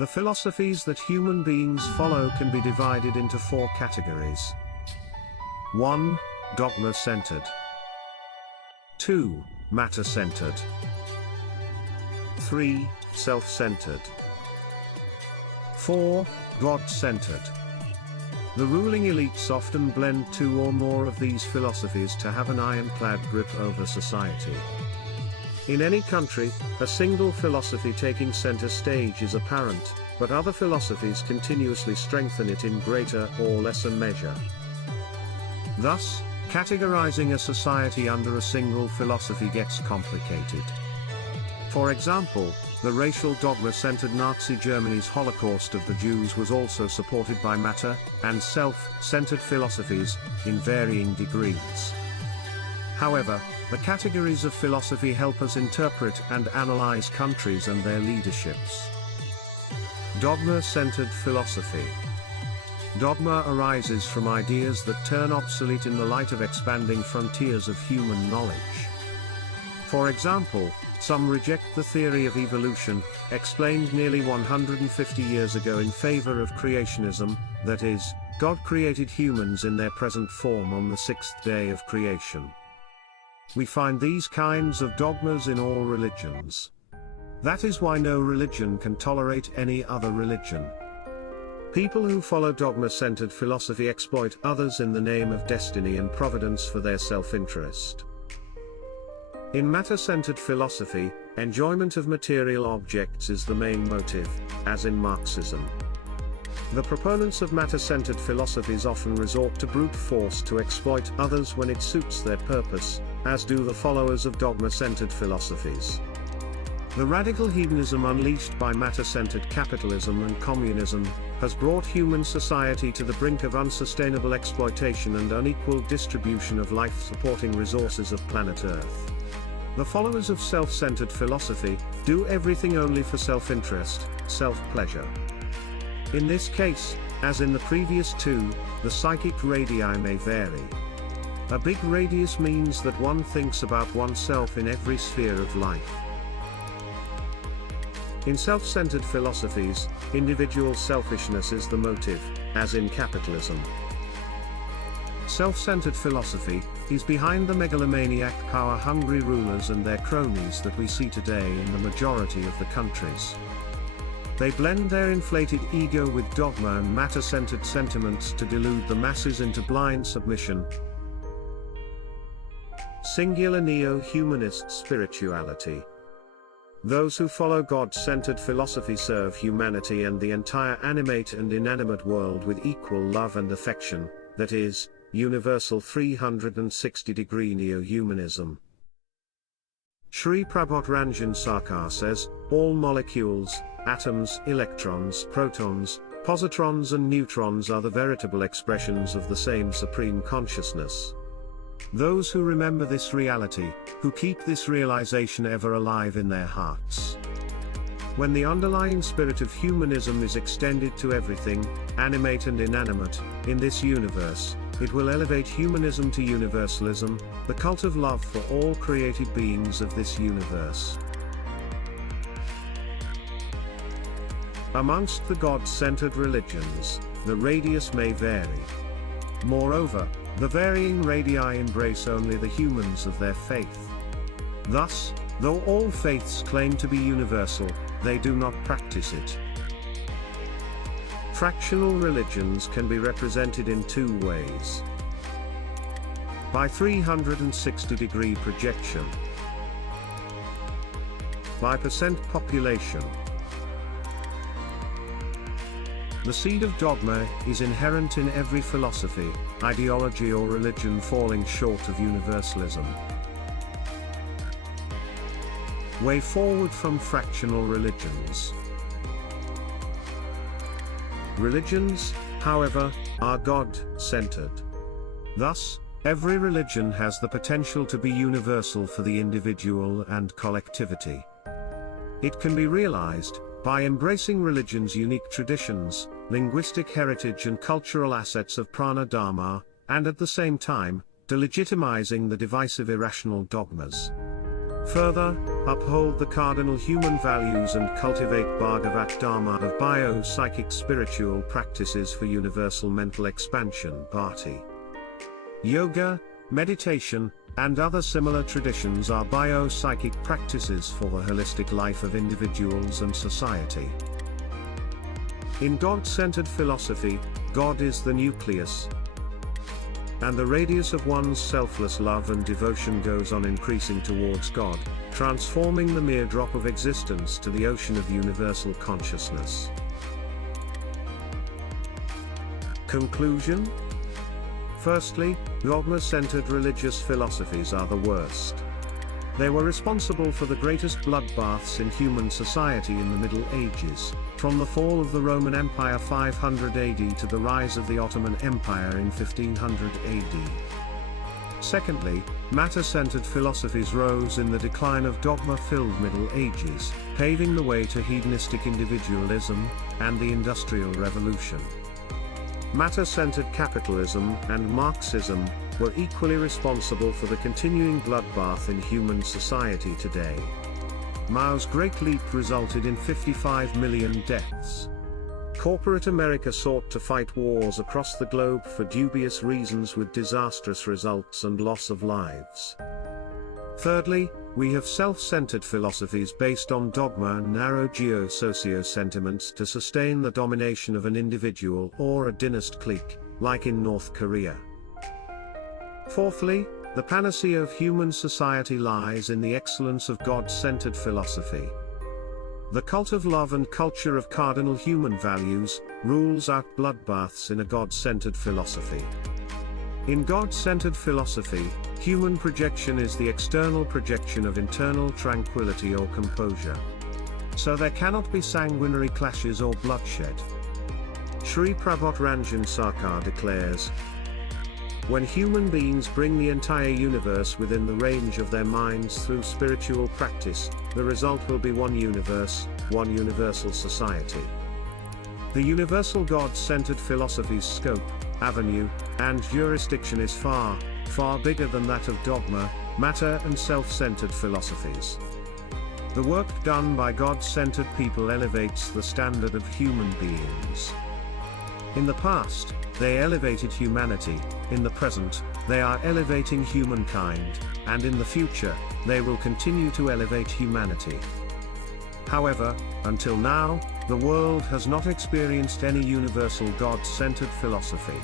The philosophies that human beings follow can be divided into four categories. 1. Dogma-centred. 2. Matter-centred. 3. Self-centred. 4. God-centred. The ruling elites often blend two or more of these philosophies to have an ironclad grip over society. In any country, a single philosophy taking center stage is apparent, but other philosophies continuously strengthen it in greater or lesser measure. Thus, categorizing a society under a single philosophy gets complicated. For example, the racial dogma-centered Nazi Germany's Holocaust of the Jews was also supported by matter and self-centered philosophies, in varying degrees. However, the categories of philosophy help us interpret and analyze countries and their leaderships. Dogma-centered philosophy. Dogma arises from ideas that turn obsolete in the light of expanding frontiers of human knowledge. For example, some reject the theory of evolution, explained nearly 150 years ago in favor of creationism, that is, God created humans in their present form on the sixth day of creation. We find these kinds of dogmas in all religions. That is why no religion can tolerate any other religion. People who follow dogma-centered philosophy exploit others in the name of destiny and providence for their self-interest. In matter-centered philosophy, enjoyment of material objects is the main motive, as in Marxism. The proponents of matter-centered philosophies often resort to brute force to exploit others when it suits their purpose, as do the followers of dogma-centered philosophies. The radical hedonism unleashed by matter-centered capitalism and communism has brought human society to the brink of unsustainable exploitation and unequal distribution of life-supporting resources of planet Earth. The followers of self-centered philosophy do everything only for self-interest, self-pleasure. In this case, as in the previous two, the psychic radii may vary. A big radius means that one thinks about oneself in every sphere of life. In self-centered philosophies, individual selfishness is the motive, as in capitalism. Self-centered philosophy is behind the megalomaniac power-hungry rulers and their cronies that we see today in the majority of the countries. They blend their inflated ego with dogma and matter-centered sentiments to delude the masses into blind submission. Singular Neo-Humanist spirituality. Those who follow God-centered philosophy serve humanity and the entire animate and inanimate world with equal love and affection, that is, universal 360-degree neo-humanism. Shrii Prabhat Ranjan Sarkar says, all molecules, atoms, electrons, protons, positrons and neutrons are the veritable expressions of the same supreme consciousness. Those who remember this reality, who keep this realization ever alive in their hearts. When the underlying spirit of humanism is extended to everything, animate and inanimate, in this universe, it will elevate humanism to universalism, the cult of love for all created beings of this universe. Amongst the God-centered religions, the radius may vary. Moreover, the varying radii embrace only the humans of their faith. Thus, though all faiths claim to be universal, they do not practice it. Fractional religions can be represented in two ways. By 360-degree projection. By percent population. The seed of dogma is inherent in every philosophy, ideology or religion falling short of universalism. Way forward from fractional religions. Religions, however, are God-centered. Thus, every religion has the potential to be universal for the individual and collectivity. It can be realized by embracing religion's unique traditions, linguistic heritage and cultural assets of prana dharma, and at the same time, delegitimizing the divisive irrational dogmas. Further, uphold the cardinal human values and cultivate Bhagavat Dharma of bio-psychic spiritual practices for universal mental expansion. Bhakti, yoga, meditation, and other similar traditions are bio-psychic practices for the holistic life of individuals and society. In God-centered philosophy, God is the nucleus, and the radius of one's selfless love and devotion goes on increasing towards God, transforming the mere drop of existence to the ocean of universal consciousness. Conclusion? Firstly, dogma-centered religious philosophies are the worst. They were responsible for the greatest bloodbaths in human society in the Middle Ages, from the fall of the Roman Empire 500 AD to the rise of the Ottoman Empire in 1500 AD. Secondly, matter-centered philosophies rose in the decline of dogma-filled Middle Ages, paving the way to hedonistic individualism and the Industrial Revolution. Matter-centered capitalism and Marxism were equally responsible for the continuing bloodbath in human society today. Mao's Great Leap resulted in 55 million deaths. Corporate America sought to fight wars across the globe for dubious reasons with disastrous results and loss of lives. Thirdly, we have self-centered philosophies based on dogma and narrow geo-socio sentiments to sustain the domination of an individual or a dynasty clique, like in North Korea. Fourthly, the panacea of human society lies in the excellence of God-centered philosophy. The cult of love and culture of cardinal human values rules out bloodbaths in a God-centered philosophy. In God-centered philosophy, human projection is the external projection of internal tranquility or composure. So there cannot be sanguinary clashes or bloodshed. Shrii Prabhat Ranjan Sarkar declares, "When human beings bring the entire universe within the range of their minds through spiritual practice, the result will be one universe, one universal society." The universal God-centered philosophy's scope, avenue, and jurisdiction is far, far bigger than that of dogma, matter and self-centered philosophies. The work done by God-centered people elevates the standard of human beings. In the past, they elevated humanity, in the present, they are elevating humankind, and in the future, they will continue to elevate humanity. However, until now, the world has not experienced any universal God-centered philosophy.